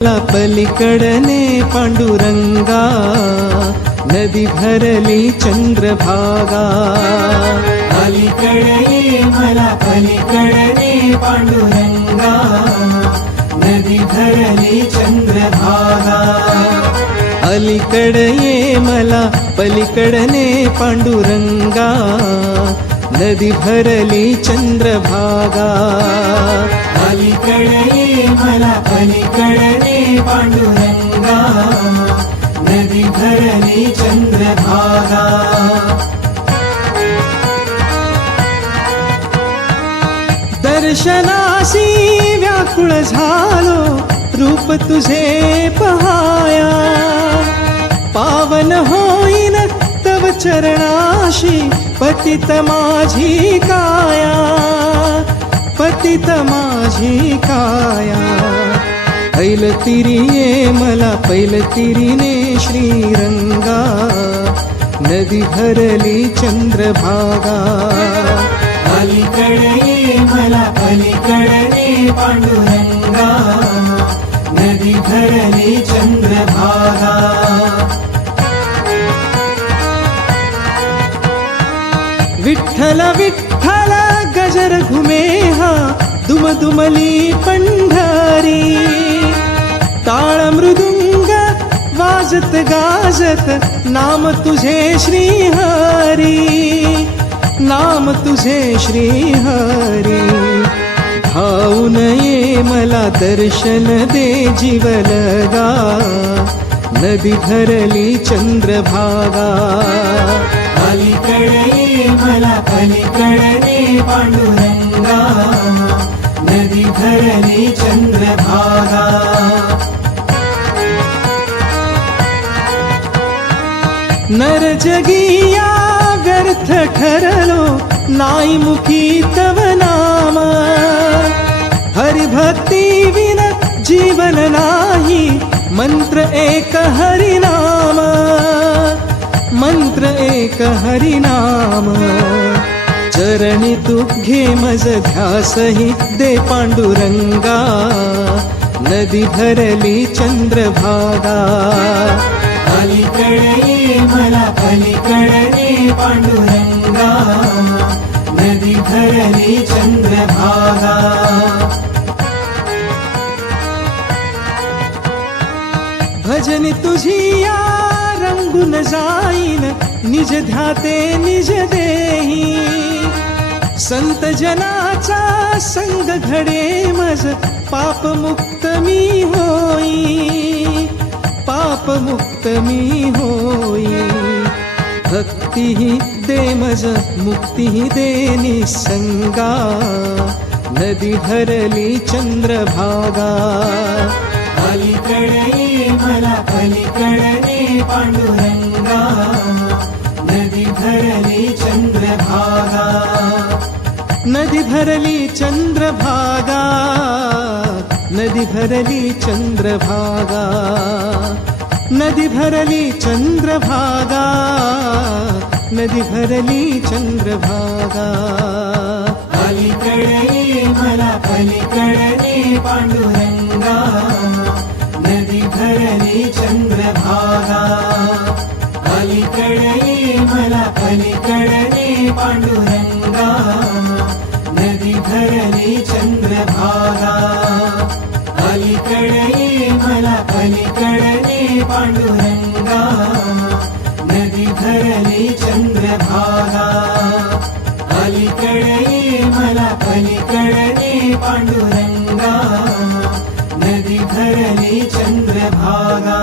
पलीकडने पांडुरंगा, नदी भरली चंद्रभागा. अलीकडे ये मला पलीकडे पांडुरंगा, नदी भरली चंद्रभागा. अलीकडे ये मला पलीकडने पांडुरंगा, नदी भरली चंद्रभागा. अलीकडे ये मला पलीकडे पांडुरंगा, नदी भरली चंद्रभागा. दर्शनासी व्याकुळ झालो, रूप तुझे पहाया. पावन होईन तव चरणाशी, पतित माझी काया. पतित माझी काया. ऐलतिरिये मला पैलतिरीने श्रीरंगा, नदी भरली चंद्रभागा. अलीकडे ये मला पलीकडे पांडुरंगा, नदी भरली चंद्रभागा. विठ्ठल विठ्ठल गजर घुमे हा, दुमदुमली पंढरी. टाळ मृदुंग वाजत गाजत, नाम तुझे श्रीहरी. नाम तुझे श्रीहरी. धावून ये मला दर्शन दे जीवलगा, नदी भरली चंद्रभागा. अलीकडे ये मला पलीकडे पांडुरंगा, नदी भरली चंद्रभागा. नर जगिया व्यर्थ ठरलो, नाई मुखी तव नाम. हरिभक्ती विन जीवन नाही, मंत्र एक हरिनाम. मंत्र एक हरिनाम. चरणी तू घे मज ध्यासही, दे पांडुरंगा, नदी भरली चंद्रभागा. अलीकडे ये मला पलीकडे पांडुरंगा, नदी भरली चंद्रभागा. भजनी तुझी या रंगून जाईन, निज ध्याते निज देही. संत जनाचा संग घडे मज, पाप मुक्त मी होई. पाप मुक्त मी होई. भक्तीही दे मज, मुक्तीही दे निसंगा, नदी भरली चंद्रभागा. अलीकडे ये मला पलीकडे पांडुरंगा, नदी भरली चंद्रभागा. नदी भरली चंद्रभागा. नदी भरली चंद्रभागा. नदी भरली चंद्रभागा. नदी भरली चंद्रभागा. अलीकडे ये मला पलीकडे पांडुरंगा, नदी भरली चंद्रभागा. अलीकडे ये मला पलीकडे पांडुरंगा, नदी भरली चंद्रभागा. अलीकडे ये मला पलीकडे पांडुरंगा, नदी भरली चंद्रभागा. अलीकडे ये मला पलीकडे पांडुरंगा, नदी भरली चंद्रभागा.